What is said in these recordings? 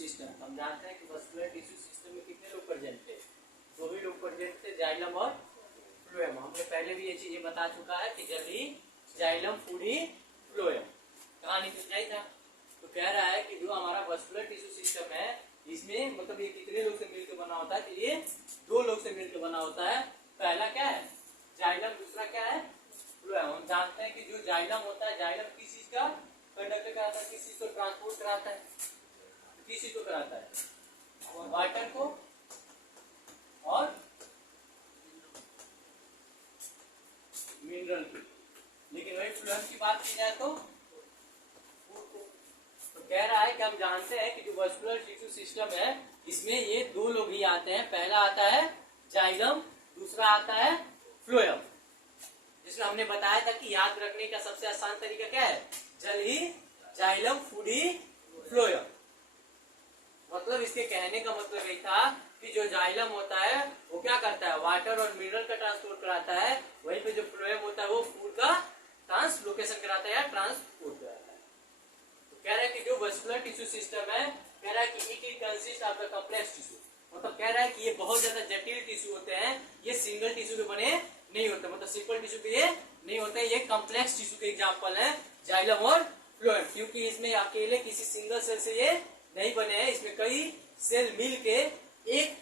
System. हम जानते हैं कि मस्कुलर टिश्यू सिस्टम में कितने लोग प्रेजेंट थे, दो ही लोग प्रेजेंट थे, जाइलम और फ्लोएम। हमने पहले भी ये चीजें बता चुका है कि जल्दी जाइलम फूडी फ्लोएम, कहानी कितना ही था। तो कह रहा है कि जो हमारा मस्कुलर टिश्यू सिस्टम है इसमें मतलब ये कितने लोग से मिलकर बना होता है, तो ये दो लोग से मिलकर बना होता है। पहला क्या है जाइलम, दूसरा क्या है फ्लोएम। हम जानते हैं कि जो जाइलम होता है, जाइलम किस चीज का कंडक्टर कराता है, किस चीज को ट्रांसपोर्ट कराता है, किस चीज को कराता है, वाटर को और मिनरल की। लेकिन वही फ्लोएम की बात की जाए तो कह रहा है कि हम जानते हैं कि जो मस्कुलर टिश्यू सिस्टम है इसमें ये दो लोग ही आते हैं। पहला आता है जाइलम, दूसरा आता है फ्लोएम। जिसमें हमने बताया था कि याद रखने का सबसे आसान तरीका क्या है, जल ही जाइलम फूडी फ्लोएम। मतलब इसके कहने का मतलब ये था कि जो जाइलम होता है वो क्या करता है, वाटर और मिनरल का ट्रांसपोर्ट कराता है। वहीं पे जो फ्लोएम होता है वो फूड का ट्रांसलोकेशन कराता है या ट्रांसपोर्ट कराता है। कह रहा है कि जो मस्कुलर टिश्यू सिस्टम है, कह रहा है कि it consist of the complex tissue. मतलब कह रहा है कि ये बहुत ज्यादा जटिल टिश्यू होते हैं, ये सिंगल टिश्यू के बने नहीं होते, मतलब सिंपल टिश्यू के ये नहीं होते। ये कॉम्प्लेक्स टिश्यू के एग्जांपल है जाइलम और फ्लोएम, क्योंकि इसमें अकेले किसी सिंगल सेल से ये नहीं बने हैं, इसमें कई सेल मिल के एक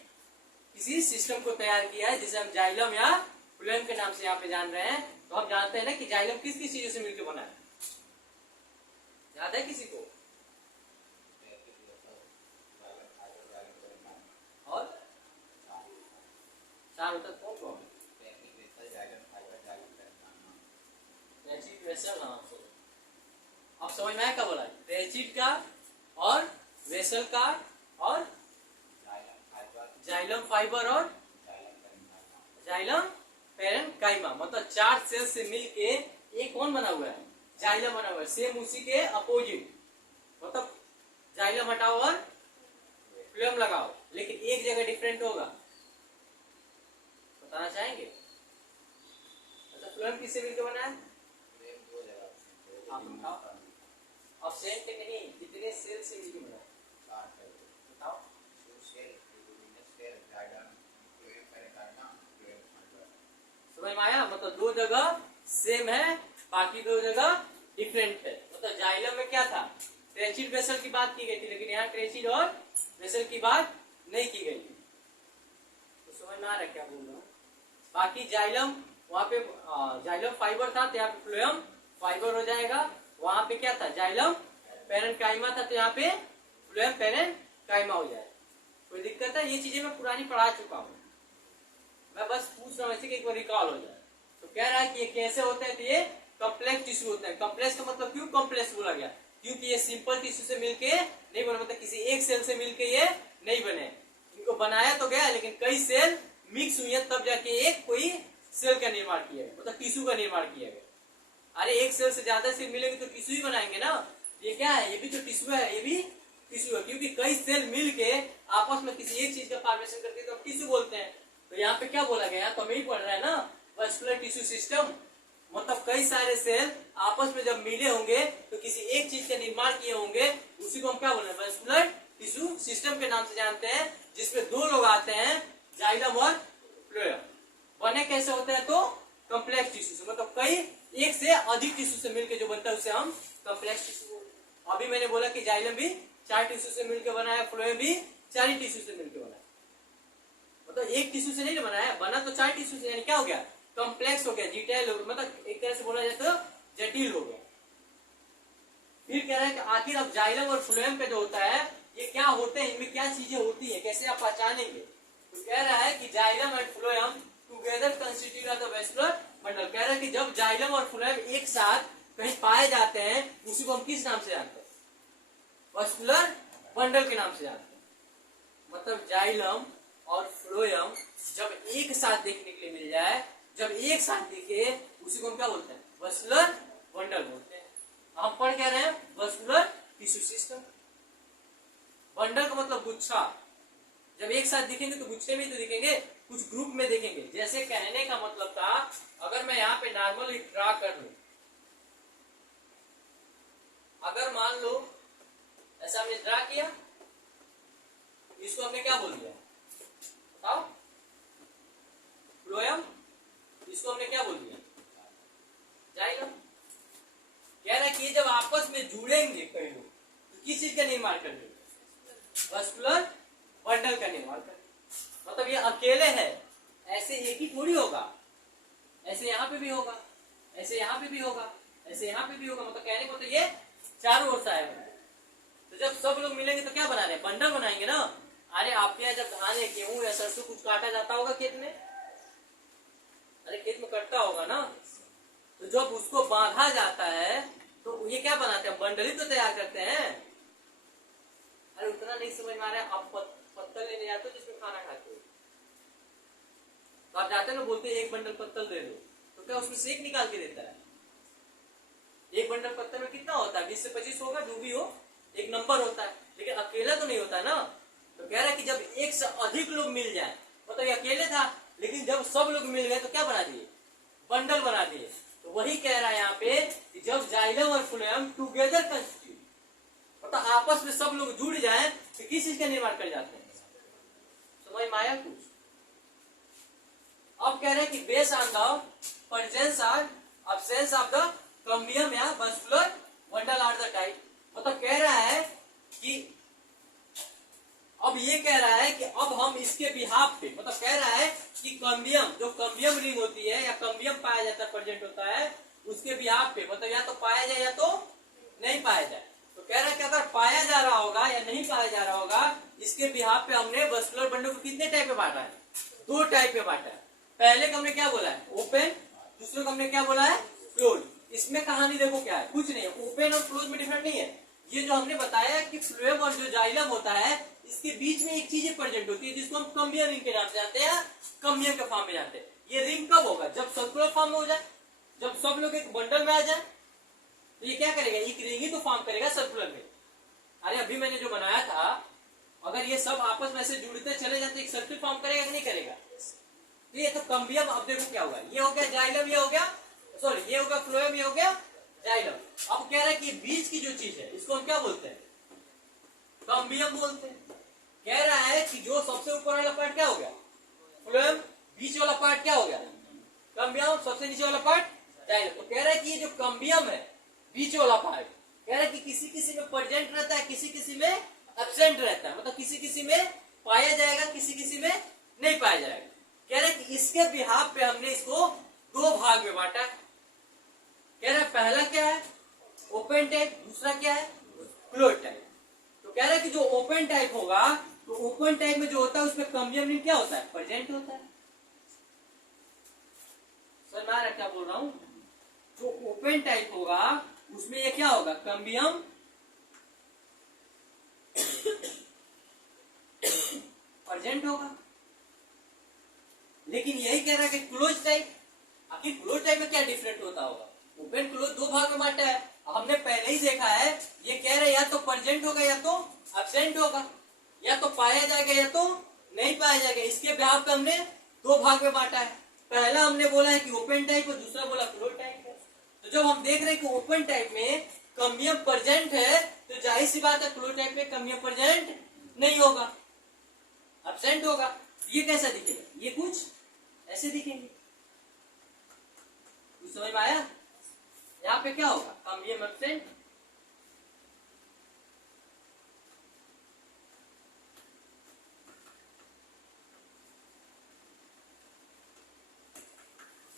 किसी सिस्टम को तैयार किया है जिसे हम जाइलम या फ्लोएम के नाम से यहाँ पे जान रहे हैं। तो हम जानते हैं ना कि जाइलम किस किस चीजों से मिलकर बना है, याद है किसी को? और चार होता कौन कौन? वेसल, हाँ अब समझ में आया क्या बोला, ट्रेचिड का और वेसल का और जाइलम फाइबर और जाइलम पेरेन्काइमा। मतलब चार सेल से मिलके एक कौन बना हुआ है, जाइलम बना हुआ है। सेम उसी के अपोजिट, मतलब जाइलम हटाओ और फ्लोएम लगाओ, लेकिन एक जगह डिफरेंट होगा, बताना चाहेंगे? अच्छा फ्लोएम किससे मिलकर बना है? अब सेल के नहीं, कितने सेल से मिलकर बना है बताओ? समझ में आया? मतलब दो जगह सेम है, बाकी दो जगह डिफरेंट है। मतलब जाइलम में क्या था, ट्रेचिड वेसल की बात की गई थी, लेकिन यहाँ ट्रेचिड और वेसल की बात नहीं की गई थी। तो समझ में आ रहा है क्या बोल रहा हूँ? बाकी जाइलम वहां पे जाइलम फाइबर था, तो यहाँ पे फ्लोएम फाइबर हो जाएगा। वहां पे क्या था, जाइलम पेरेन्काइमा था, तो यहाँ पे फ्लोएम पेरेन्काइमा हो जाएगा। कोई दिक्कत है? ये चीजें मैं पुरानी पढ़ा चुका हूँ, मैं बस पूछ रहा हूँ ऐसे कि एक बार रिकॉल हो जाए। तो कह रहा है कि ये कैसे होते हैं, तो ये कॉम्प्लेक्स टिश्यू होते हैं। कॉम्प्लेक्स का मतलब क्यों कॉम्प्लेक्स बोला गया, क्योंकि ये सिंपल टिश्यू से मिलके नहीं बने, मतलब किसी एक सेल से मिलके ये नहीं बने। इनको बनाया तो गया लेकिन कई सेल मिक्स हुई है तब जाके एक कोई सेल का निर्माण किया गया, मतलब टिश्यू का निर्माण किया गया। अरे एक सेल से ज्यादा सेल मिलेंगे तो टिश्यू ही बनाएंगे ना। ये क्या है, ये भी तो टिश्यू है, ये भी टिश्यू है, क्योंकि कई सेल मिलके आपस में किसी एक चीज का फॉर्मेशन करते हैं तो टिश्यू बोलते हैं। तो यहाँ पे क्या बोला गया, तो हमें ही पढ़ रहा है ना, मस्कुलर टिश्यू सिस्टम मतलब कई सारे सेल आपस में जब मिले होंगे तो किसी एक चीज का निर्माण किए होंगे, उसी को हम क्या बोल रहे हैं, मस्कुलर टिश्यू सिस्टम के नाम से जानते हैं। जिसमें दो लोग आते हैं, जाइलम और फ्लोएम। बने कैसे होते हैं, तो कॉम्प्लेक्स टिश्यू से, मतलब कई एक से अधिक टिश्यू से मिलकर जो बनता है उसे हम कॉम्प्लेक्स टिश्यू। अभी मैंने बोला कि जाइलम भी 4 टिश्यू से मिलकर बना है, फ्लोएम भी 4 ही टिश्यू से मिलकर बना है। मतलब एक टिश्यू से नहीं बना है, बना तो 4 टिश्यू से, यानी क्या हो गया, कॉम्प्लेक्स हो गया, डिटेल हो गया, मतलब एक तरह से बोला जाए तो जटिल हो गया। फिर कह रहा है कि आखिर अब जाइलम और फ्लोएम पे जो होता है ये क्या होते हैं, इनमें क्या चीजें होती है, कैसे आप पहचानेंगे। तो कह रहा है कि xylem and phloem together constitute the vascular bundle. कह रहा है कि जब जाइलम और फ्लोएम एक साथ कहीं पाए जाते हैं उसी को हम किस नाम से जानते हैं, वेस्कुलर बंडल के नाम से जानते हैं। मतलब जाइलम और फ्लोएम जब एक साथ देखने के लिए मिल जाए, जब एक साथ दिखे उसी को हम क्या बोलते हैं, वेस्कुलर बंडल बोलते हैं। हम पढ़ क्या रहे हैं, वेस्कुलर टिश्यू सिस्टम। बंडल का मतलब गुच्छा, जब एक साथ दिखेंगे तो गुच्छे में तो दिखेंगे, कुछ ग्रुप में देखेंगे। जैसे कहने का मतलब था, अगर मैं यहाँ पे नॉर्मल ड्रा कर लूं, अगर मान लो ऐसा हमने ड्रा किया, इसको हमने क्या बोल दिया बताओ, फ्लोएम, इसको हमने क्या बोल दिया, जाइलम। कह रहा है कि ये जब आपस में जुड़ेंगे कई लोग तो किस चीज का निर्माण करेंगे, मस्कुलर बंडल का निर्माण करेंगे। मतलब ये अकेले है, ऐसे एक ही थोड़ी होगा, ऐसे यहाँ पे भी होगा, ऐसे यहाँ पे भी होगा, ऐसे यहाँ पे भी होगा। मतलब कहने को तो ये चारों ओर से आएगा। तो जब सब लोग मिलेंगे तो क्या बना रहे हैं, बंडल बनाएंगे ना। अरे आपके यहाँ जब धान या गेहूं या सरसों कुछ काटा जाता होगा खेत में, अरे खेत में कटता होगा ना, तो जब उसको बांधा जाता है तो ये क्या बनाते हैं, बंडल ही तो तैयार करते हैं। अरे उतना नहीं समझ में आ रहा है, आप पत्तल लेने जाते हो जिसमें खाना खाते हो, तो आप जाते हैं ना, बोलते हैं एक बंडल पत्तल दे दो, तो क्या उसमें से एक निकाल के देता है। एक बंडल पत्तल में कितना होता है, 20 से 25 होगा, जो भी हो, एक नंबर होता है, लेकिन अकेला तो नहीं होता ना। तो कह रहा है कि जब एक से अधिक लोग मिल जाए, मतलब ये अकेले था, लेकिन जब सब लोग मिल गए तो क्या बना दिए, बंडल बना दिए। तो वही कह रहा है यहाँ पे कि जब जाइलम और फ्लोएम टुगेदर कंस्टिट्यूट, मतलब आपस में सब लोग जुड़ जाए तो किस चीज का निर्माण कर जाते हैं, समझ में आया कुछ। अब कह रहे हैं कि बेस ऑन द प्रेजेंस और अब्सेंस ऑफ द कैम्बियम या muscular bundle are the type. मतलब कह रहा है कि अब ये कह रहा है कि अब हम इसके बिहाफ पे, मतलब कह रहा है कि कैम्बियम, जो कैम्बियम रिंग होती है या कैम्बियम पाया जाता है, प्रेजेंट होता है, उसके बिहाफ पे, मतलब या तो पाया जाए या तो नहीं पाया जाए। तो कह रहा है कि अगर पाया जा रहा होगा या नहीं पाया जा रहा होगा, इसके बिहाफ पे हमने मस्कुलर बंडल को कितने टाइप में बांटा है, 2 टाइप में बांटा है। पहले को हमने क्या बोला है, ओपन, दूसरे को हमने क्या बोला है, क्लोज। इसमें कहानी देखो क्या है, कुछ नहीं है, ओपन और क्लोज में डिफरेंट नहीं है। ये जो हमने बताया कि फ्लोएम और जो जाइलम होता है, इसके बीच में एक चीज प्रेजेंट होती है जिसको हम कैम्बियम रिंग के नाम से जानते हैं, कैम्बियम के फॉर्म में जानते हैं। ये रिंग कब होगा, जब सर्कुलर फॉर्म में हो जाए, जब सब लोग एक बंडल में आ जाए, तो ये क्या करेगा, एक रिंग ही तो फॉर्म करेगा सर्कुलर में। अरे अभी मैंने जो बनाया था, अगर ये सब आपस में से जुड़ते चले जाते एक सर्किल फॉर्म करेगा कि नहीं करेगा, तो ये तो कैम्बियम। अब देखो क्या होगा, ये हो गया जाइलम, ये हो गया, सॉरी ये हो गया फ्लोएम, ये हो गया जाइलम। अब कह रहा है कि बीच की जो चीज है इसको हम क्या बोलते हैं, कैम्बियम बोलते हैं। कह रहा है कि जो सबसे ऊपर वाला पार्ट क्या हो गया, फ्लोएम, बीच वाला पार्ट क्या हो गया, कैम्बियम, सबसे नीचे वाला पार्ट जाइलम। तो कह रहा है कि ये जो कैम्बियम है, बीच वाला पार्ट, कह रहा है कि किसी किसी में प्रेजेंट रहता है, किसी किसी में एब्सेंट रहता है, मतलब किसी किसी में पाया जाएगा, किसी किसी में नहीं पाया जाएगा। कह रहे कि इसके बिहाफ पे हमने इसको 2 भाग में बांटा। कह रहे पहला क्या है, ओपन टाइप, दूसरा क्या है, क्लोज टाइप। तो कह रहे कि जो ओपन टाइप होगा, तो ओपन टाइप में जो होता है उसमें कैम्बियम रिंग क्या होता है, प्रेजेंट होता है। सर मैं क्या बोल रहा हूं, जो ओपन टाइप होगा उसमें ये क्या होगा, कैम्बियम प्रेजेंट होगा। लेकिन यही कह रहा है कि क्लोज टाइप, आखिर क्लोज टाइप में क्या डिफरेंट होता होगा, ओपन क्लोज 2 भाग में बांटा है। हमने पहले ही देखा है, ये कह रहे या तो प्रेजेंट होगा या तो एब्सेंट होगा, या तो पाया जाएगा या तो नहीं पाया जाएगा। इसके बिहाफ पे हमने 2 भाग में बांटा है। पहला हमने बोला है कि ओपन टाइप और दूसरा बोला क्लोज टाइप है। तो जब हम देख रहे हैं कि ओपन टाइप में कैम्बियम प्रेजेंट है, तो जाहिर सी बात है क्लोज टाइप में कैम्बियम प्रेजेंट नहीं होगा, एब्सेंट होगा। ये कैसा दिखेगा, ये कुछ ऐसे दिखेंगे, कुछ समझ में आया। यहाँ पे क्या होगा, कैम्बियम एब्सेंट,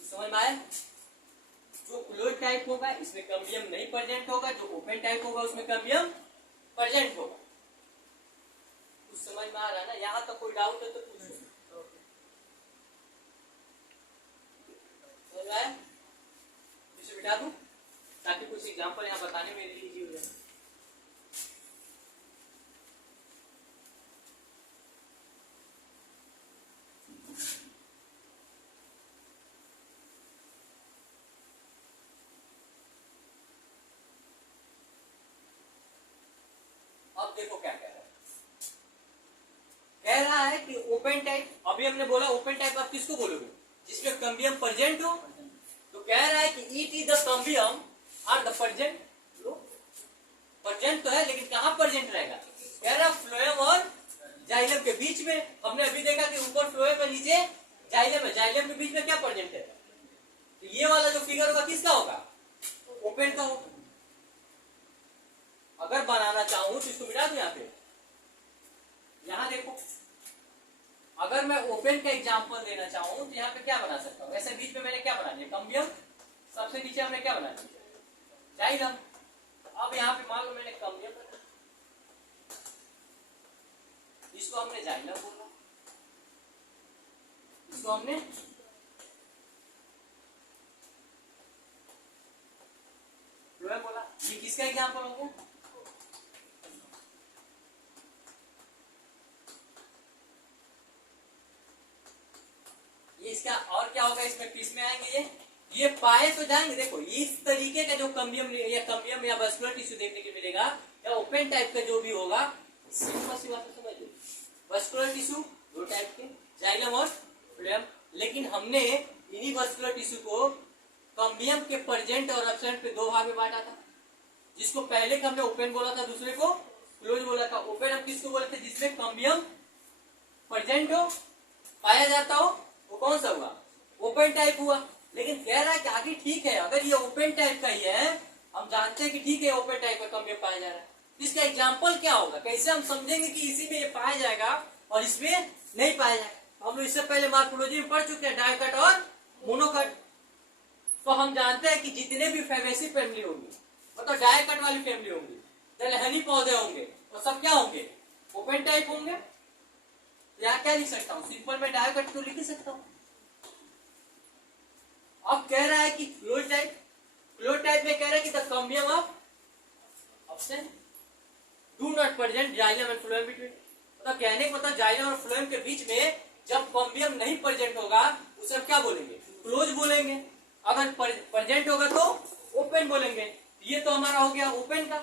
समझ में आया। जो क्लोज टाइप होगा इसमें कैम्बियम नहीं प्रेजेंट होगा, जो ओपन टाइप होगा उसमें कैम्बियम प्रेजेंट होगा। कुछ समझ में आ रहा है ना, यहाँ तक कोई डाउट है तो पूछो। समझ में आया, इसे बिठा दूं ताकि कुछ एग्जांपल यहाँ बताने में इजी हो जाए। अब देखो क्या कह रहा है, कह रहा है कि ओपन टाइप, अभी हमने बोला ओपन टाइप आप किसको बोलोगे, जिसमें कैम्बियम प्रेजेंट हो। तो कह रहा है कि इट इज द कैम्बियम और द प्रेजेंट, प्रेजेंट तो है लेकिन कहां प्रेजेंट रहेगा, कह रहा फ्लोएम और जाइलम के बीच में। हमने अभी देखा कि ऊपर फ्लोएम और नीचे जाइलम है, जाइलम के बीच में क्या प्रेजेंट है? तो ये वाला जो फिगर होगा किसका होगा? ओपन का होगा। अगर बनाना चाहूं तो इसको मिटा दूं यहाँ पे, यहाँ देखो, अगर मैं ओपन का एग्जांपल देना चाहूं तो यहाँ पे क्या बना सकता हूँ? ऐसे बीच में मैंने क्या बना दिया? कम्बियम। सबसे नीचे हमने क्या बना दिया? जाइलम। अब यहाँ पे मान लो मैंने कम्बियम बना, इसको हमने जाइलम बोला, इसको हमने फ्लोएम बोला। ये किसका एग्जांपल हो गया? ये इसका। और क्या होगा इसमें? किस में आएंगे ये पाए तो जाएंगे। देखो इस तरीके का जो कम्बियम या वस्कुलर टिश्यू देखने को मिलेगा, या ओपन टाइप का जो भी होगा, सिंपल सी बात समझ लो। वस्कुलर टिश्यू दो टाइप के, जाइलम और फ्लोएम। लेकिन हमने इन्हीं वस्कुलर टिश्यू को कम्बियम के प्रेजेंट और एब्सेंट पे दो भाग में बांटा था, जिसको पहले का हमने ओपन बोला था, दूसरे को क्लोज बोला था। ओपन हम किसको बोले थे? जिसमें कम्बियम प्रेजेंट हो, पाया जाता हो, वो कौन सा हुआ? ओपन टाइप हुआ। लेकिन कह रहा है कि आगे ठीक है, अगर ये ओपन टाइप का ही है, हम जानते हैं कि ठीक है ओपन टाइप का कम्बियम पाया जा रहा है, तो इसका एग्जाम्पल क्या होगा? कैसे हम समझेंगे कि इसी में ये पाया जाएगा और इसमें नहीं पाया जाएगा? हम लोग इससे पहले मार्फोलॉजी में पढ़ चुके हैं, डायकट और मोनोकट। तो हम जानते हैं कि जितने भी फैबेसी फैमिली होगी, मतलब डायकट वाली फैमिली होंगी, दलहनी पौधे होंगे, तो सब क्या होंगे? ओपन टाइप होंगे। यहाँ क्या लिख सकता हूँ? सिंपल में डायकट तो लिख ही सकता हूँ। अब कह रहा है कि क्लोज टाइप, क्लोज टाइप में कह रहा है कि the cambium of absent do not present xylem and phloem between. मतलब कहने को मतलब जाइलम और फ्लोएम के बीच में जब कम्बियम नहीं प्रेजेंट होगा, उसे हम क्या बोलेंगे? क्लोज बोलेंगे। अगर प्रेजेंट होगा तो ओपन बोलेंगे। ये तो हमारा हो गया ओपन का।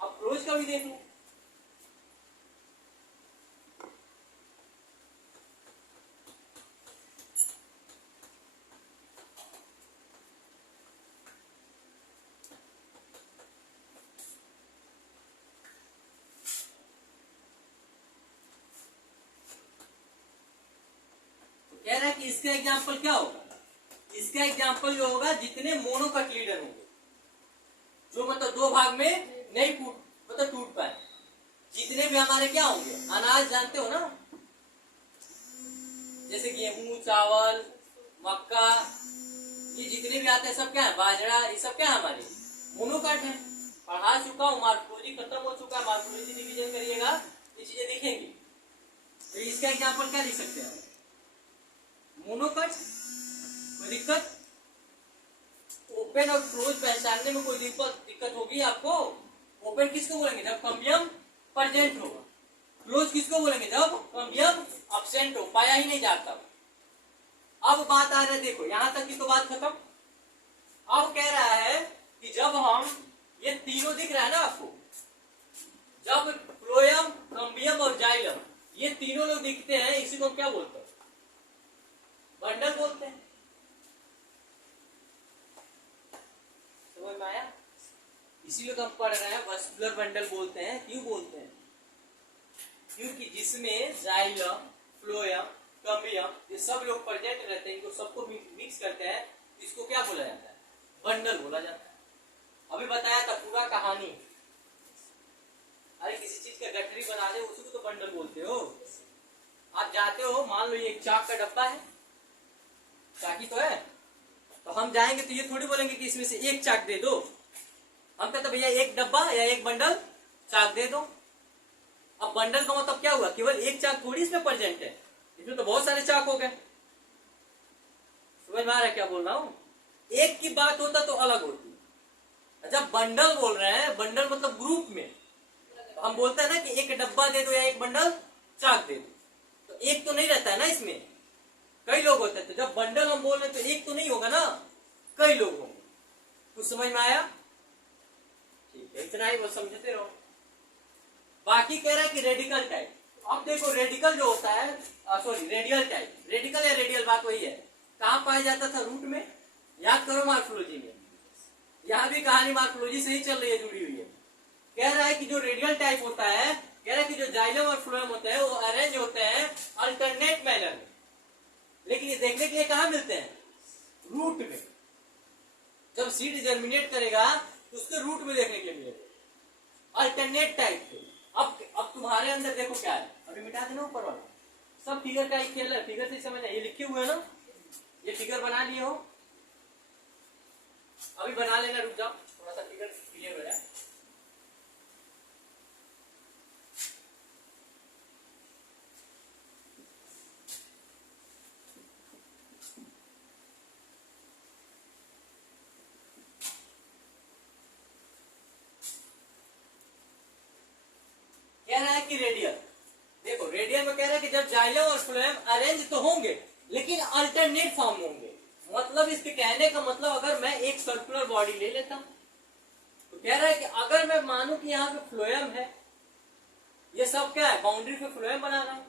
अब क्लोज का भी देख लो। कह रहा है कि इसका एग्जांपल क्या होगा? इसका एग्जांपल जो होगा, जितने मोनोकट लीडर होंगे, जो मतलब दो भाग में नहीं टूट पाए, जितने भी हमारे क्या होंगे? अनाज जानते हो ना, जैसे गेहूं, चावल, मक्का, ये जितने भी आते हैं सब क्या है? बाजरा, ये सब क्या है? हमारे मोनोकट है। पढ़ा चुका हूँ, मार्फोलॉजी खत्म हो चुका है, मार्फोलॉजी डिवीजन करिएगा, ये चीजें दिखेंगी। तो इसका एग्जांपल क्या लिख सकते हैं? मोनोकट। कोई दिक्कत? ओपन और क्लोज पहचानने में कोई दिक्कत होगी आपको? ओपन किसको बोलेंगे? जब कम्बियम प्रेजेंट होगा। क्लोज किसको बोलेंगे? जब कम्बियम एब्सेंट हो, पाया ही नहीं जाता। अब बात आ रहा है, देखो यहां तक की तो बात खत्म। अब कह रहा है कि जब हम ये तीनों दिख रहा है ना आपको, जब फ्लोएम, कम्बियम और जाइलम ये तीनों लोग दिखते हैं, इसी को क्या बोलते हैं? बंडल बोलते हैं। समझ में आया? इसीलिए तो हम पढ़ रहे हैं वस्कुलर बंडल बोलते हैं। क्यों बोलते हैं? क्योंकि जिसमें जाइलम, फ्लोएम, कम्बियम ये सब लोग प्रेजेंट रहते हैं, इनको सबको मिक्स करते हैं, इसको क्या बोला जाता है? बंडल बोला जाता है। अभी बताया था पूरा कहानी। अरे किसी चीज का गठरी बना दे, उसी को तो बंडल बोलते हो। आप जाते हो, मान लो ये एक चाक का डब्बा है, चाकी तो है, तो हम जाएंगे तो ये थोड़ी बोलेंगे कि इसमें से एक चाक दे दो। हम कहते भैया एक डब्बा या एक बंडल चाक दे दो। अब बंडल का मतलब क्या हुआ? केवल एक चाक थोड़ी इसमें प्रेजेंट है, इसमें तो बहुत सारे चाक हो गए। समझ में आ रहा है क्या बोल रहा हूं? एक की बात होता तो अलग होती। जब बंडल बोल रहे हैं, बंडल मतलब ग्रुप में, तो हम बोलते हैं ना कि एक डब्बा दे दो या एक बंडल चाक दे दो, तो एक तो नहीं रहता है ना, इसमें कई लोग होते हैं। तो जब बंडल हम बोल रहे हैं तो एक तो नहीं होगा ना, कई लोग होंगे। कुछ समझ में आया? ठीक है, इतना ही बस समझते रहो। बाकी कह रहा है कि रेडिकल टाइप। अब देखो रेडिकल जो होता है, सॉरी रेडियल टाइप, रेडिकल या रेडियल बात वही है। कहां पाया जाता था? रूट में। याद करो मार्फोलॉजी में, यहां भी कहानी मार्फोलॉजी से ही चल रही है, जुड़ी हुई है। कह रहा है कि जो रेडियल टाइप होता है, कह रहा है कि जो जाइलम और फ्लोएम होते हैं वो अरेंज होते हैं अल्टरनेट मैनर में, लेकिन ये देखने के लिए कहां मिलते हैं? रूट में। जब सीड जर्मिनेट करेगा तो उसके रूट में देखने के लिए मिलेगा अल्टरनेट टाइप के। अब तुम्हारे अंदर देखो क्या है, अभी मिटा देना ऊपर वाला, सब फिगर का ही खेल है, फिगर से समझना। ये लिखे हुए है ना, ये फिगर बना लिए हो, अभी बना लेना, रुक जाओ थोड़ा सा फिगर क्लियर हो जाए। कह रहा है कि रेडियल, देखो रेडियल में कह रहा है कि जब जाइलम और फ्लोएम अरेंज तो होंगे लेकिन अल्टरनेट फॉर्म होंगे। मतलब इसके कहने का मतलब, अगर मैं एक सर्कुलर बॉडी ले लेता हूं तो कह रहा है कि अगर मैं मानूं कि यहाँ पे फ्लोएम है, ये सब क्या है, बाउंड्री पे फ्लोएम बना रहा हूं,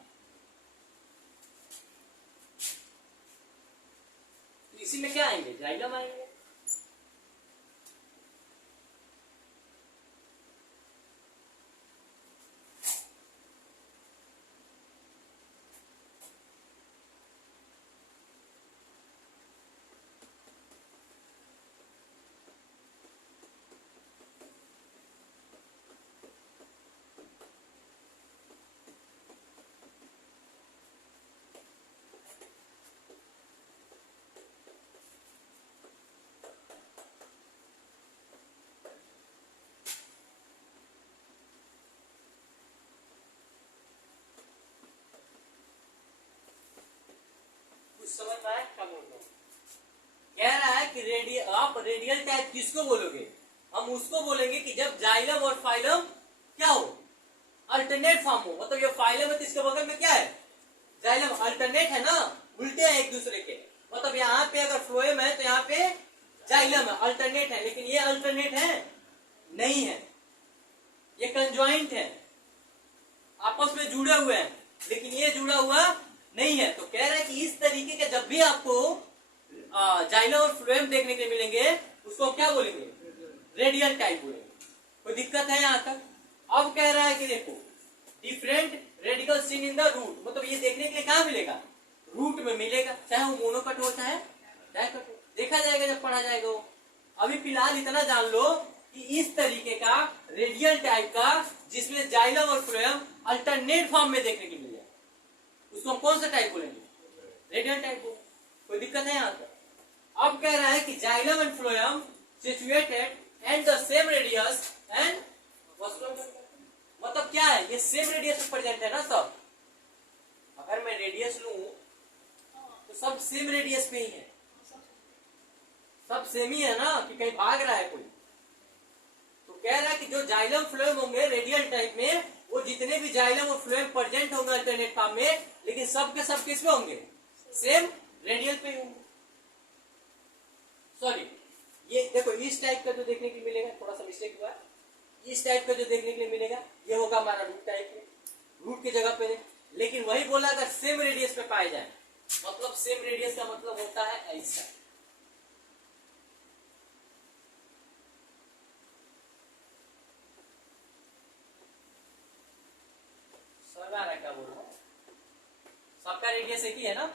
तो इसी में क्या आएंगे, जाइलम आएंगे। समझ में आया क्या बोल रहा हूं? कह रहा है कि आप रेडियल टाइप किसको बोलोगे? हम उसको बोलेंगे कि जब जाइलम और फाइलम क्या हो, अल्टरनेट फॉर्म हो। मतलब ये फाइलम है तो इसके बगल में क्या है, जाइलम। अल्टरनेट है ना, उल्टे हैं एक दूसरे के। मतलब यहाँ पे अगर फ्लोएम है तो यहाँ पे जाइलम है, अल्टरनेट है। लेकिन ये अल्टरनेट है नहीं है, ये कंजॉइंट है, आपस में जुड़े हुए हैं, लेकिन ये जुड़ा हुआ नहीं है। तो कह रहा है कि इस तरीके के जब भी आपको जाइलम और फ्लोएम देखने के मिलेंगे उसको क्या बोलेंगे, रेडियल टाइप बोलेंगे। कोई दिक्कत है यहाँ तक? अब कह रहा है कि देखो different radical scene in the root, मतलब ये देखने के लिए कहाँ मिलेगा, रूट में मिलेगा, चाहे वो मोनोकट हो चाहे डाइकट हो, देखा जाएगा जब पढ़ा जाएगा वो। अभी फिलहाल इतना जान लो कि इस तरीके का रेडियल टाइप का जिसमें जाइलम और फ्लोएम अल्टरनेट फॉर्म में देखने के मिल जाए उसको हम कौन सा टाइप बोलेंगे, रेडियल टाइप बोलेंगे। कोई दिक्कत है यहाँ पर? अब कह रहा है कि xylem and phloem situated and the same radius and मतलब क्या है, ये सेम रेडियस में प्रेजेंट है ना सब। अगर मैं रेडियस लूं तो सब सेम रेडियस पे ही है, सब सेम ही है ना, कि कहीं भाग रहा है कोई। तो कह रहा है कि जो जाइलम फ्लोएम होंगे रेडियल टाइप में, वो जितने भी जाइलम और फ्लोएम प्रेजेंट होंगे अल्टरनेट फॉर्म में, लेकिन सब के सब किस में होंगे, सेम रेडियल पे होंगे। सॉरी, ये देखो इस टाइप का जो देखने के लिए मिलेगा, थोड़ा सा मिस्टेक हुआ, इस टाइप का जो देखने के लिए मिलेगा ये होगा हमारा रूट टाइप में, रूट की जगह पे। लेकिन वही बोला अगर सेम रेडियस पे पाए जाए, मतलब सेम रेडियस का मतलब होता है ऐसा। समझ आ रहा है क्या बोल रहा हूं? सबका रेडियस एक ही है ना?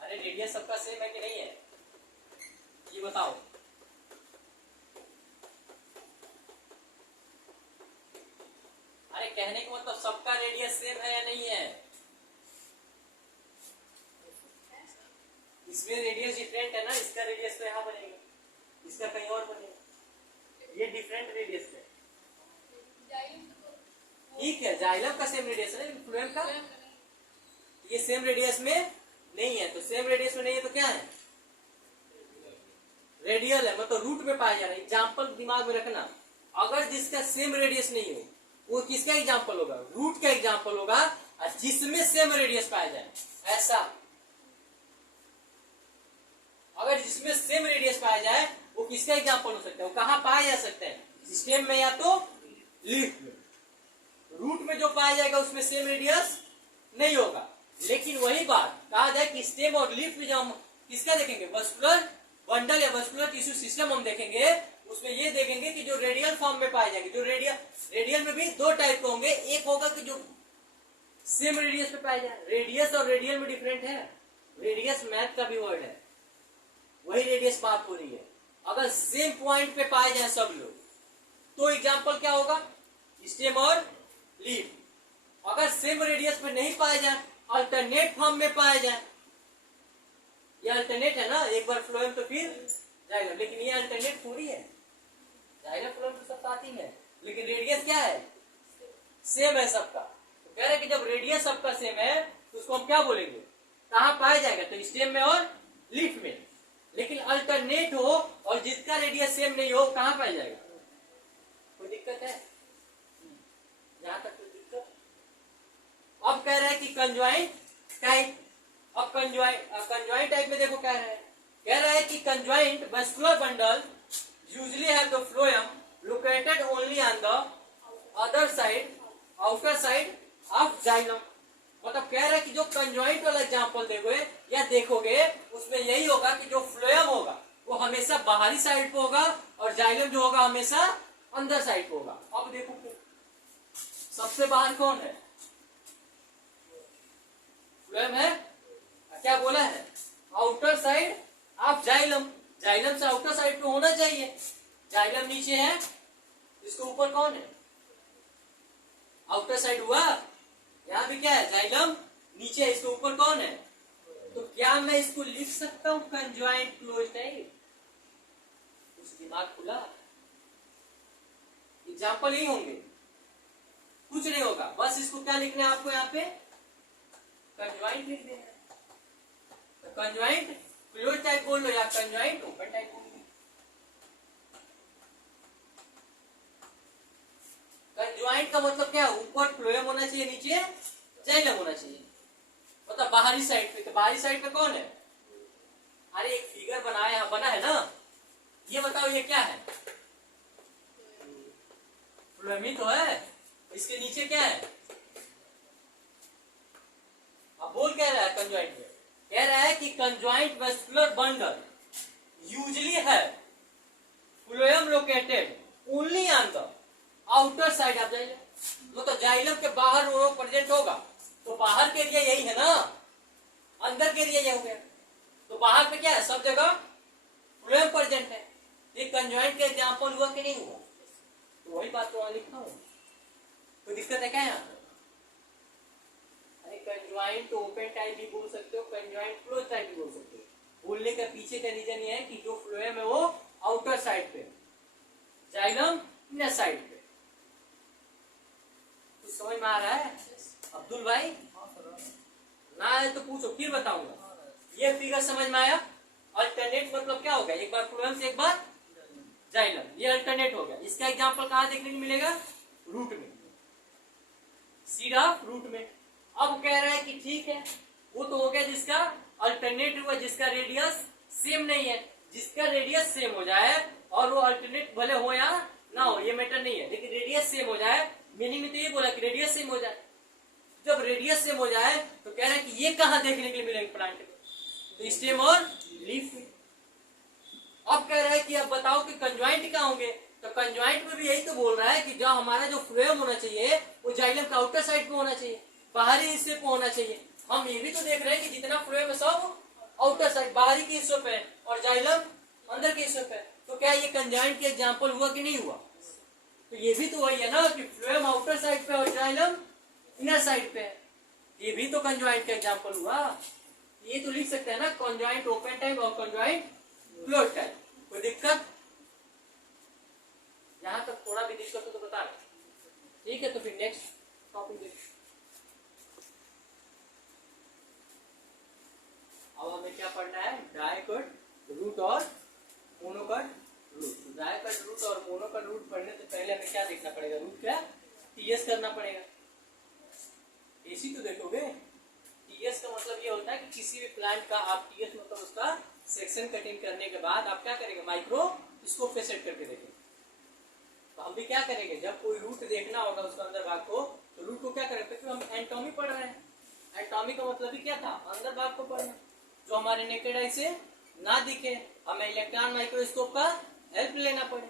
अरे रेडियस सबका सेम है कि नहीं है, ये बताओ। अरे कहने का मतलब सबका रेडियस सेम है या नहीं है? इसमें रेडियस डिफरेंट है ना, इसका रेडियस तो यहाँ बनेगा, इसका कहीं और बनेगा, ये डिफरेंट रेडियस है। ठीक है, जाइलम का सेम रेडियस है, फ्लोएम का ये सेम रेडियस में नहीं है। तो सेम रेडियस में नहीं है तो क्या है, रेडियल है, मतलब रूट में पाया जा रहा है। एग्जाम्पल दिमाग में रखना, अगर जिसका सेम रेडियस नहीं हो वो किसका एग्जाम्पल होगा, रूट का एग्जाम्पल होगा, और जिसमें सेम रेडियस पाया जाए ऐसा। अगर जिसमें सेम रेडियस पाया जाए वो किसका एग्जाम्पल हो सकता है, वो कहां पाया जा सकता है, स्टेम में या तो लीफ में। रूट में जो पाया जाएगा उसमें सेम रेडियस नहीं होगा। लेकिन वही बात कहा जाए कि स्टेम और लीफ में जो हम किसका देखेंगे, वस्कुलर बंडल या वस्कुलर टिश्यू सिस्टम हम देखेंगे, उसमें ये देखेंगे कि जो रेडियल फॉर्म में पाए जाएंगे, जो रेडियल में भी दो टाइप के होंगे, एक होगा कि जो सेम रेडियस पे पाए जाए। रेडियस और रेडियल में डिफरेंट है। रेडियस मैथ का भी वर्ड है, वही रेडियस बात हो रही है। अगर सेम पॉइंट पे पाए जाए सब लोग तो एग्जांपल क्या होगा, स्टेम और लीफ। अगर सेम रेडियस पे नहीं पाए जाए, अल्टरनेट फॉर्म में पाए जाए, ये अल्टरनेट है ना, एक बार फ्लोएम तो फिर जाएगा, लेकिन ये अल्टरनेट थोड़ी है, जाएगा फ्लोएम तो सब साथ ही है, लेकिन रेडियस क्या है, सेम है सबका। तो कह रहे कि जब रेडियस सबका सेम है तो उसको हम क्या बोलेंगे, कहां पाया जाएगा, तो स्टेम में और लीफ में। लेकिन अल्टरनेट हो और जिसका रेडियस सेम नहीं हो, कहां पाया जाएगा, कोई दिक्कत है, यहां तक कोई दिक्कत। अब कह रहा है कि कंजॉइंट टाइप। अब कंजॉइंट टाइप में देखो कह रहा है कि conjoint vascular bundle usually have the phloem located only on the other side, outer side of xylem. मतलब कह रहा है कि जो कंजॉइंट वाला एग्जांपल देखोगे उसमें यही होगा कि जो फ्लोएम होगा वो हमेशा बाहरी साइड पे होगा और जाइलम जो होगा हमेशा अंदर साइड पे होगा। अब देखो सबसे बाहर कौन है, फ्लोएम है, क्या बोला है, outer side of xylem. Xylem से आउटर साइड पे होना चाहिए, जाइलम नीचे है, इसके ऊपर कौन है, आउटर साइड हुआ। यहां भी क्या है, जाइलम नीचे है, इसके ऊपर कौन है। तो क्या मैं इसको लिख सकता हूं कंजॉइंट क्लोज टाइप, कुछ दिमाग खुला। एग्जाम्पल ही होंगे, कुछ नहीं होगा, बस इसको क्या लिखना है आपको, यहाँ पे कंजॉइंट लिख देना है। तो कंजॉइंट क्लोज टाइप बोल लो या कंजॉइंट ओपन टाइप बोल लो। कंजॉइंट का मतलब क्या है, ऊपर फ्लोएम होना चाहिए, नीचे जाइलम होना चाहिए, मतलब बाहरी साइड पे। तो बाहरी साइड पे कौन है, अरे एक फिगर बना है ना, ये बताओ ये क्या है, फ्लोएम ही तो है, इसके नीचे क्या है। अब बोल कह रहा है कंजॉइंट में, कह रहा है कि कंजॉइंट वैस्कुलर बंडल यूजुअली है phloem located only on the outer side of xylem. मतलब जाइलम के बाहर वो प्रेजेंट होगा, तो बाहर के एरिया यही है ना, अंदर के एरिया ये हो गया, तो बाहर पे क्या है, सब जगह फ्लोएम प्रेजेंट है। ये कंजॉइंट का एग्जांपल हुआ कि नहीं हुआ, तो वही बात तो लिखा हूं, कोई दिक्कत है क्या यहाँ। कंजॉइंट ओपन टाइप भी बोल सकते हो, कंजॉइंट क्लोज टाइप भी बोल सकते हो। बोलने का पीछे का रीजन ये है कि जो फ्लोएम है वो आउटर साइड पे, जाइलम इनर साइड पे। कुछ समझ में आ रहा है अब्दुल भाई, ना है तो पूछो फिर बताऊंगा। ये फिगर समझ में आया। अल्टरनेट मतलब क्या हो गया, एक बार फ्लोएम से एक बार जाइलम, ये अल्टरनेट हो गया। इसका एग्जांपल कहां देखने को मिलेगा, रूट में, सीड ऑफ रूट में। अब कह रहा है कि ठीक है, वो तो हो गया जिसका अल्टरनेट हुआ, जिसका रेडियस सेम नहीं है। जिसका रेडियस सेम हो जाए और वो अल्टरनेट भले हो या ना हो, ये मैटर नहीं है, लेकिन रेडियस सेम हो जाए, मीनिंग में तो ये बोला कि रेडियस सेम हो जाए। जब रेडियस सेम हो जाए तो कह रहे हैं कि ये कहां देखने के लिए मिलेगा प्लांट में, तो स्टेम और लीफ में। अब कह रहा है कि अब बताओ कि कंजॉइंट क्या होंगे, तो कंजॉइंट में भी यही तो बोल रहा है कि जो हमारा जो फ्लोएम होना चाहिए वो जाइलम का आउटर साइड पे होना चाहिए, बाहरी हिस्से पे होना चाहिए। हम ये भी तो देख रहे हैं कि जितना फ्लोएम है सब आउटर साइड, बाहरी के हिस्सों पे, और जाइलम अंदर के हिस्सों पे। तो क्या ये कंजॉइंट के एग्जांपल हुआ कि नहीं हुआ, तो ये भी तो वही है ना कि फ्लोएम आउटर साइड पे और जाइलम इनर साइड पे है, ये भी तो कंजॉइंट का एग्जांपल हुआ। ये तो लिख सकते हैं ना कंजॉइंट ओपन टाइप और कंजॉइंट क्लोज टाइप। कोई दिक्कत, यहां तक थोड़ा भी दिक्कत हो तो बता रहे, ठीक है। तो फिर नेक्स्ट टॉपिक देखिए। अब हमें क्या पढ़ना है, डाइकट रूट और मोनोकट रूट। डाइकट रूट और मोनोकट रूट पढ़ने से पहले हमें क्या देखना पड़ेगा, रूट क्या टीएस करना पड़ेगा। एसी तो देखोगे, टीएस का मतलब ये होता है कि किसी भी प्लांट का आप टीएस मतलब उसका सेक्शन कटिंग करने के बाद आप क्या करेंगे, माइक्रोस्कोप पे सेट करके देखेंगे। तो हम भी क्या करेंगे, जब कोई रूट देखना होगा उसका अंदर भाग को, तो रूट को क्या करेंगे, तो हम एंटोमी पढ़ रहे हैं। एंटोमी का मतलब ही क्या था, अंदर भाग को पढ़ना, जो हमारे नेकेड आई से ना दिखे, हमें इलेक्ट्रॉन माइक्रोस्कोप का हेल्प लेना पड़े।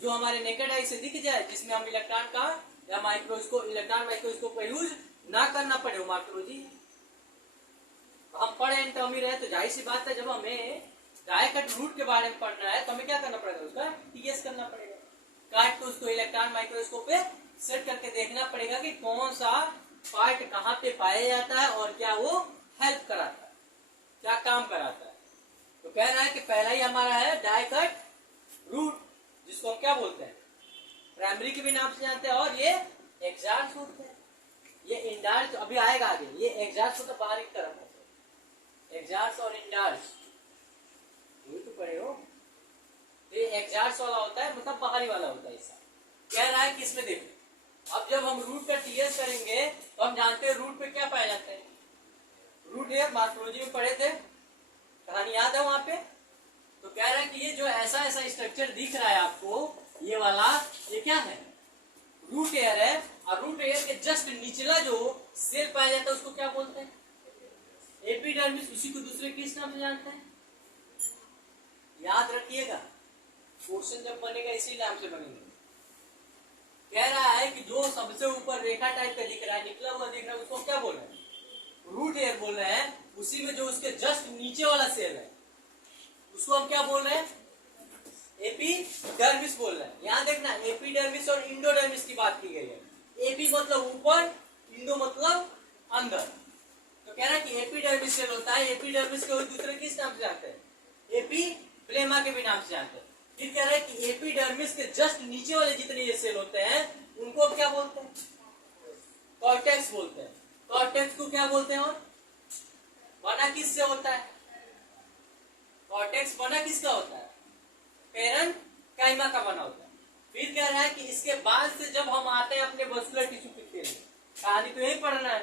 जो हमारे नेकेड आई से दिख जाए, जिसमें हम इलेक्ट्रॉन का या इलेक्ट्रॉन माइक्रोस्कोप का यूज ना करना पड़े, वो मार्कोलॉजी। हम पढ़े एंटोमी रहे तो जाहिर सी बात है, जब हमें डाइकट रूट के बारे में पढ़ना है तो हमें क्या करना पड़ेगा, उसका टीएस करना पड़ेगा, काट के उसको इलेक्ट्रॉन माइक्रोस्कोप पे सेट करके देखना पड़ेगा कि कौन सा पार्ट कहाँ पे पाया जाता है और क्या वो हेल्प कराता है, क्या काम कराता है। तो कह रहा है कि पहला ही हमारा है डाइकट रूट, जिसको हम क्या बोलते हैं, प्राइमरी के भी नाम से जानते हैं, और ये एग्जास्ट होते हैं, ये इंडार्स अभी आएगा आगे, ये एग्जास्ट होता है बाहर की तरफ, एग्जास्ट और इंडार्स ये तो पढ़े हो। ये एग्जास्ट वाला होता है, मतलब बाहरी वाला होता है। ऐसा कह रहा है कि इसमें देखो, अब जब हम रूट का टीएस करेंगे तो हम जानते हैं रूट पे क्या पाया जाता है, रूट एयर मार्कोलॉजी में पढ़े थे, कहानी याद है वहां पे। तो कह रहा है कि ये जो ऐसा ऐसा स्ट्रक्चर दिख रहा है आपको, ये वाला, ये क्या है, रूट एयर है। और रूट एयर के जस्ट निचला जो सेल पाया जाता है उसको क्या बोलते हैं, एपिडर्मिस। उसी को दूसरे किस नाम से जानते हैं, याद रखिएगा, क्वेश्चन जब बनेगा इसी नाम से बनेगा। कह रहा है कि जो सबसे ऊपर रेखा टाइप का दिख रहा है, निकला हुआ दिख रहा है, उसको क्या बोल रहे हैं, रूट एयर बोल रहे हैं। उसी में जो उसके जस्ट नीचे वाला सेल है उसको हम क्या बोल रहे हैं, एपिडर्मिस बोल रहे हैं। यहां देखना, एपिडर्मिस और इंडोडर्मिस की बात की गई है। एपी मतलब ऊपर, इंडो मतलब अंदर। तो कह रहा है कि एपिडर्मिस सेल होता है, एपिडर्मिस को दूसरे किस नाम से जानते हैं, एपीप्लेमा के भी नाम से जानते हैं। फिर कह रहा है कि एपिडर्मिस के जस्ट नीचे वाले जितने ये सेल होते हैं उनको क्या बोलते हैं, कॉर्टेक्स बोलते हैं। कॉर्टेक्स को क्या बोलते हैं, और बना किससे होता है, कॉर्टेक्स बना किसका होता है, पेरन काइमा का बना होता है। फिर कह रहा है कि इसके बाद से जब हम आते हैं अपने मस्कुलर टिश्यू के लिए, कहानी तो यही पढ़ना है,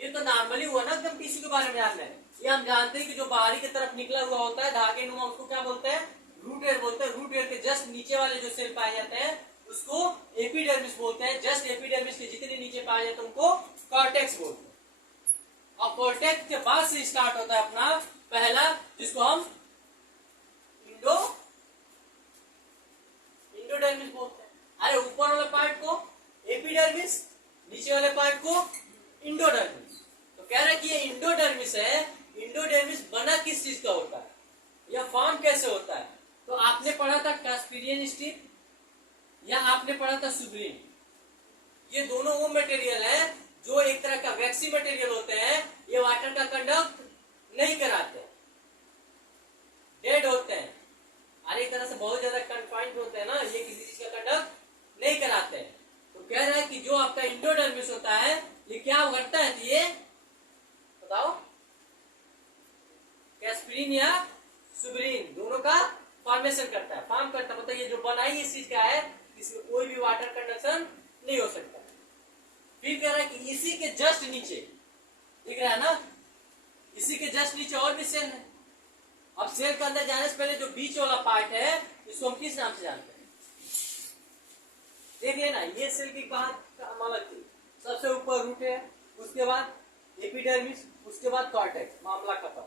ये तो नॉर्मली हुआ ना एकदम टिश्यू के बारे में जानना है। ये हम जानते हैं कि जो बाहरी की तरफ निकला हुआ होता है धागे नुमा, उसको क्या बोलते हैं, रूट एयर बोलते हैं। रूट एयर के जस्ट नीचे वाले जो सेल पाए जाते हैं उसको एपिडर्मिस बोलते हैं। जस्ट एपिडर्मिस के जितने नीचे पाए जाते हैं उनको कॉर्टेक्स बोलते हैं। और कॉर्टेक्स के बाद से स्टार्ट होता है अपना पहला, जिसको हम इंडोडर्मिस बोलते हैं। अरे ऊपर वाले पार्ट को एपिडर्मिस, नीचे वाले पार्ट को इंडोडर्मिस। तो कह रहा है कि ये इंडोडर्मिस है, इंडोडर्मिस बना किस चीज का होता है या फॉर्म कैसे होता है। तो आपने पढ़ा था कास्पीरियन स्ट्रिप या आपने पढ़ा था सुब्रीन। ये दोनों वो मटेरियल है जो एक तरह का वैक्सी मटेरियल होते हैं। ये वाटर का कंडक्ट नहीं कराते, डेड होते हैं, और एक तरह से बहुत ज्यादा कन्फाइंड होते हैं ना, ये किसी चीज का कंडक्ट नहीं कराते हैं। तो कह रहा है कि जो आपका इंडोडर्मिस होता है ये क्या करता है, तो ये बताओ, कैस्परीन या सुब्रीन दोनों का फॉर्मेशन करता है, फॉर्म करता है। मतलब ये जो बनाई इस चीज का है, इसमें कोई भी वाटर कंडक्शन नहीं हो सकता। फिर कह रहा है कि इसी के जस्ट नीचे दिख रहा है ना, इसी के जस्ट नीचे और भी सेल है। अब सेल के अंदर जाने से पहले जो बीच वाला पार्ट है इसको हम किस नाम से जानते हैं, देखिए ना, ये सेल की बात अलग थी। सबसे ऊपर रूट है, उसके बाद एपिडर्मिस, उसके बाद कॉर्टेक्स, मामला खत्म।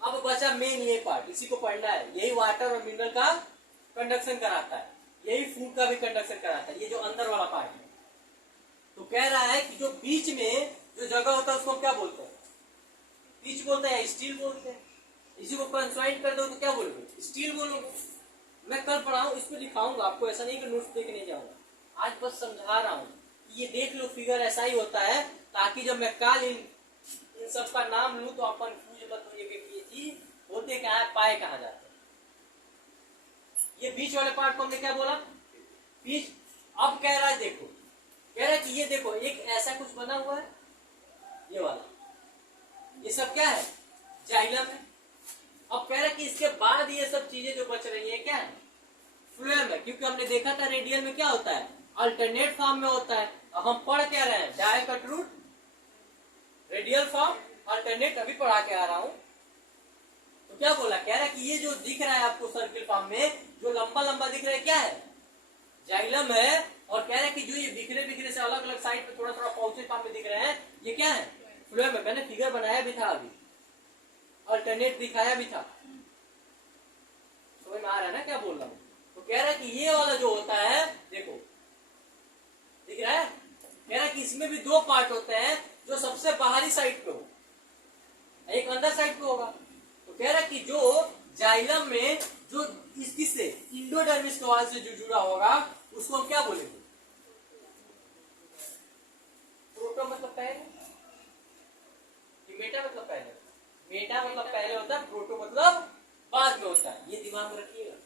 अब बचा मेन ये पार्ट, इसी को पढ़ना है। यही वाटर और मिनरल का कंडक्शन कराता है, यही फूड का भी कंडक्शन कराता है, ये जो अंदर वाला पार्ट है। तो कह रहा है कि जो बीच में जो जगह होता है उसको क्या बोलते हैं, बीच बोलते हैं, स्टील बोलते हैं। इसी को कंसाइड कर दो तो क्या बोलोगे, स्टील बोलोगे। मैं कल पढ़ाऊं, इसको दिखाऊंगा आपको, ऐसा नहीं कि नोट्स देखने जाऊंगा, आज बस समझा रहा हूं। ये देख लो, फिगर ऐसा ही होता है, ताकि जब मैं कल इन सब का नाम लूं तो अपन पूछ मत होइए कि ये चीज होते क्या है, पाए कहां जाते हैं। ये बीच वाले पार्ट को हमने क्या बोला, बीच। अब कह रहा है, देखो, कह रहा है कि ये देखो, एक ऐसा कुछ बना हुआ है, ये वाला, ये सब क्या है, जाइलम है। अब कह रहा है कि इसके बाद ये सब चीजें जो बच रही है क्या है, फ्लोएम है। क्योंकि हमने देखा था रेडियल में क्या होता है, अल्टरनेट फॉर्म में होता है। अब हम पढ़ क्या रहे हैं, डाइकट रूट, रेडियल फॉर्म, अल्टरनेट अभी पढ़ा के आ रहा हूं। तो क्या बोला, कह रहा है कि ये जो दिख रहा है आपको सर्किल फॉर्म में, जो लंबा लंबा दिख रहा है क्या है, जाइलम है। और कह रहा है कि जो ये बिखरे बिखरे से अलग अलग साइड पे थोड़ा थोड़ा पाउचेज फॉर्म में दिख रहे हैं, ये क्या है, फ्लोएम है। मैंने फिगर बनाया भी था अभी, अल्टरनेट दिखाया भी था, समझ में आ रहा है ना क्या बोल रहा हूँ। तो कह रहा है कि ये वाला जो होता है, देखो दिख रहा है, कह रहा है कि इसमें भी दो पार्ट होते हैं, जो सबसे बाहरी साइड पे हो, एक अंदर साइड पे होगा। तो कह रहा है कि जो जाइलम में जो इससे इंडोडर्मिस के वाल से जो जुड़ा होगा उसको हम क्या बोलेंगे? प्रोटो मतलब पहले, मेटा मतलब पहले, मेटा मतलब पहले होता है, प्रोटो मतलब बाद में होता है। ये दिमाग में रखिएगा।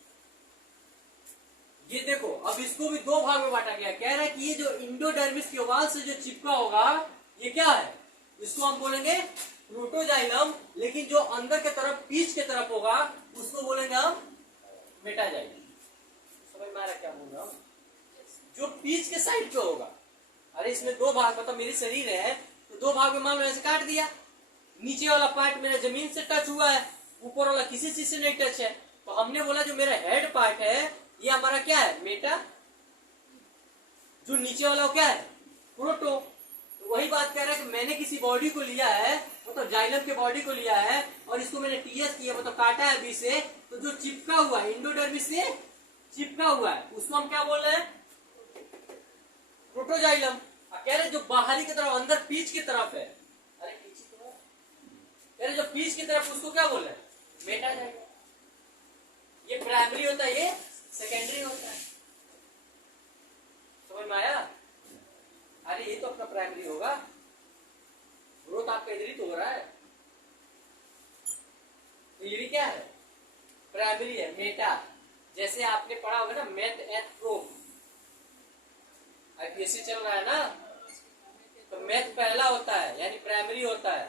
ये देखो, अब इसको भी दो भाग में बांटा गया। कह रहा है कि ये जो इंडोडर्मिस के वाल से जो चिपका होगा ये क्या है? इसको हम बोलेंगे प्रोटोजाइलम, लेकिन जो अंदर के तरफ पीछ के तरफ होगा उसको बोलेंगे हम मेटाजाइलम। समझ में आ रहा क्या बोल रहा हूं? जो पीछ के साइड पे होगा। अरे इसमें दो भाग, मतलब मेरी शरीर है तो दो भाग में मान लो ऐसे काट दिया, नीचे वाला पार्ट मेरा जमीन से टच हुआ है, ऊपर वाला किसी चीज से नहीं टच है, तो हमने बोला जो मेरा हेड पार्ट है ये हमारा क्या है? मेटा। जो नीचे वाला वो क्या है? प्रोटो। तो वही बात कह रहा है कि मैंने किसी बॉडी को लिया है, मतलब जाइलम के बॉडी को लिया है और इसको मैंने टीएस किया, मतलब काटा है बीच से, तो जो चिपका हुआ है इंडोडर्मिस से चिपका हुआ है उसको हम क्या बोल रहे हैं? प्रोटोजाइलम। कह रहे जो बाहरी की तरफ अंदर पीछ की तरफ है, अरे पीछ की तरफ, कह रहे जो पीछ की तरफ उसको क्या बोल रहे हैं? मेटाजाइलम। ये प्राइमरी होता है, ये सेकेंडरी होता है। समझ में आया? अरे ये तो अपना प्राइमरी होगा, ग्रोथ आपका इधर ही तो हो रहा है, तो ये भी क्या है? प्राइमरी है, मेटा। जैसे आपने पढ़ा होगा ना मैथ एथ प्रो, आईपीएससी चल रहा है ना, तो मैथ पहला होता है यानी प्राइमरी होता है,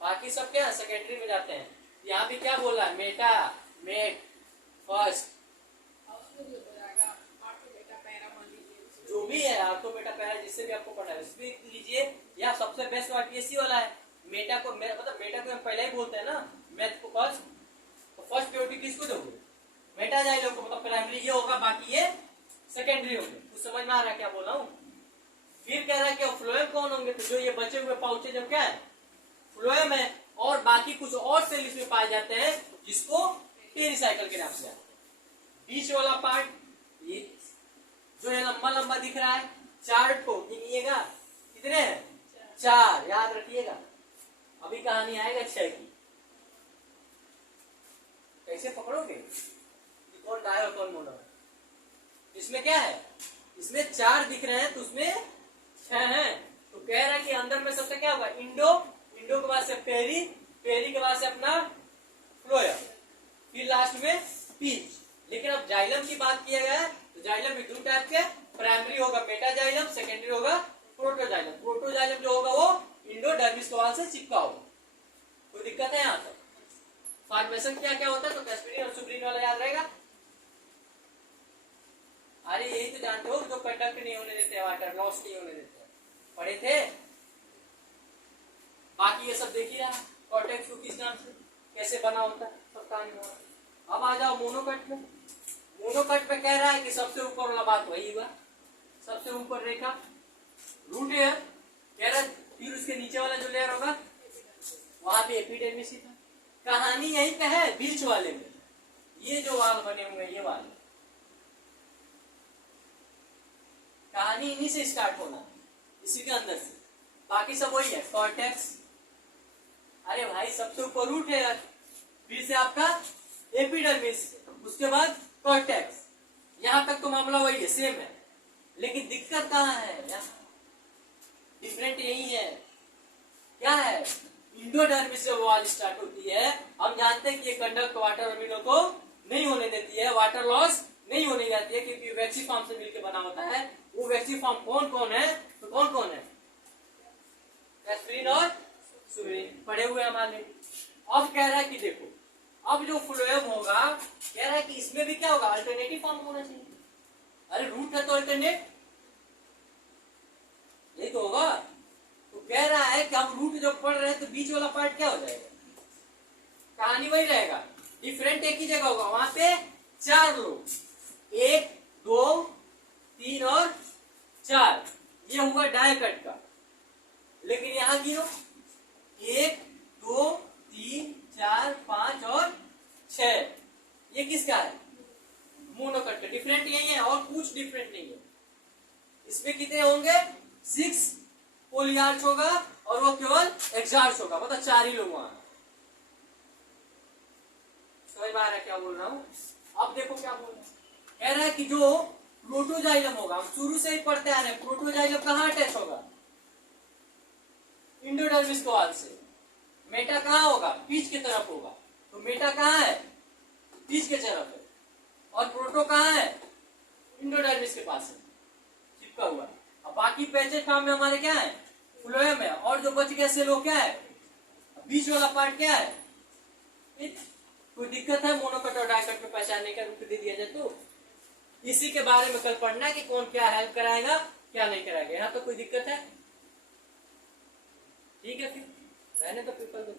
बाकी सब क्या सेकेंडरी में जाते हैं। यहाँ भी क्या बोल रहा है? मेटा, मेट, फर्स्ट, जो भी है ऑर्थो मेटा पैरा, जिससे भी आपको पढ़ना है उसमें लीजिए। या सबसे बेस्ट आईपीएससी वाला है मेटा को, मतलब मेटा को हम पहले ही बोलते हैं ना, मैथ को फर्स्ट, तो फर्स्ट प्रायोरिटी किसको दोगे? मेटाजाइलम को, मतलब प्राइमरी ये होगा, बाकी ये सेकेंडरी होंगे। कुछ समझ में आ रहा है क्या बोल रहा हूँ? फिर कह रहा है कि फ्लोएम कौन होंगे? तो जो ये बचे हुए पाउचे जो क्या है? फ्लोएम है, और बाकी कुछ और सेल इसमें पाए जाते हैं जिसको पेरिसाइकिल के नाम से आते हैं। बीच वाला पार्ट ये जो है लंबा लंबा दिख रहा है, चार्ट को गिनिएगा कितने हैं? 4, याद रखिएगा। अभी कहानी आएगा 6 की, कैसे पकड़ोगे कि कौन दाएं और कौन मोड़ा? इसमें क्या है? इसमें 4 दिख रहे हैं तो उसमें 6 हैं। तो कह रहा है कि अंदर में सबसे क्या होगा? इंडो, इंडो के बाद से पेरी, पेरी के बाद से अपना फ्लोएम, फिर लास्ट में पीच। लेकिन अब जाइलम की बात किया गया है तो जाइलम भी 2 टाइप के, प्राइमरी होगा मेटाजाइलम, सेकेंडरी होगा प्रोटोजाइलम। प्रोटोजाइलम जो होगा वो इंडोडर्मिस के वाल से चिपका होगा। कोई दिक्कत है यहाँ तक? फॉर्मेशन क्या क्या होता है? तो कैस्पेरिन और सुब्रीन वाला याद रहेगा। अरे यही तो जानते हो जो कंडक्ट नहीं होने देते, वाटर लॉस नहीं होने देते, पढ़े थे। बाकी ये सब देखिए आप, कॉर्टेक्स को किस नाम से कैसे बना होता है सब कहानी हुआ। अब आ जाओ मोनोकट में। मोनोकट में कह रहा है कि सबसे ऊपर वाला बात वही हुआ, सबसे ऊपर रेखा रूट है, कह रहा है। फिर उसके नीचे वाला जो लेयर होगा वहां पे एपिडर्मिस ही था। कहानी यहीं पे है बीच वाले में, ये जो वाल बने हुए ये वाले, कहानी इन्हीं से स्टार्ट होना, इसी के अंदर से। बाकी सब वही है, कॉर्टेक्स। अरे भाई सबसे ऊपर रूट है, फिर से आपका एपिडर्मिस, उसके बाद कॉर्टेक्स, यहां तक तो मामला वही है, सेम है। लेकिन दिक्कत कहाँ है? डिफरेंट यही है, क्या है? इंडोडर्मिस से वाल स्टार्ट होती है। हम जानते हैं कि ये कंडक्ट वाटर अमीनो को नहीं होने देती है, वाटर लॉस नहीं होने देती है, क्योंकि वैक्सी फॉर्म से मिलकर बना होता है। वो वैक्सी फॉर्म कौन कौन है? तो कौन कौन है? एस्पिरिन और सुब्रीन पढ़े हुए हमारे। अब कह रहा है कि देखो, अब जो फ्लोएम होगा, कह रहा है कि इसमें भी क्या होगा? अल्टरनेटिव फॉर्म होना चाहिए। अरे रूट है तो अल्टरनेट यही तो होगा। तो कह रहा है कि हम रूट जब पढ़ रहे हैं तो बीच वाला पार्ट क्या हो जाएगा? कहानी वही रहेगा, डिफरेंट एक ही जगह होगा। वहां पे 4 लोग, 1 2 3 और 4, ये हुआ डायकट का। लेकिन यहां गिनो 1 2 3 4 5 और 6, ये किसका है? मोनोकट डिफरेंट यही है और कुछ डिफरेंट नहीं है। इसमें कितने होंगे 6 पोलियार्च होगा और वो केवल एक्सार्च होगा, मतलब 4 ही लोग वहां। समझ में आ रहा है क्या बोल रहा हूं? अब देखो क्या बोल रहा है, कह रहा है कि जो प्रोटोजाइलम होगा, हम शुरू से ही पढ़ते आ रहे हैं, प्रोटोजाइलम कहाँ अटैच होगा इंडोडर्मिस को हाथ से। मेटा कहाँ होगा बीच की तरफ होगा, तो मेटा कहाँ है बीच के तरफ है और प्रोटो कहाँ है इंडोडर्मिस के पास है, चिपका हुआ है। अब बाकी पेचेड फॉर्म में हमारे क्या है फ्लोएम है, और जो बच गया सेल वो क्या है बीच वाला पार्ट क्या है। कोई दिक्कत है मोनोकट और डाइकट में पहचानने का, रूप दे दिया जाए तो इसी के बारे में कल पढ़ना है कि कौन क्या हेल्प कराएगा क्या नहीं कराएगा। यहाँ तो कोई दिक्कत है? ठीक है फिर रहने तो पेपर दो।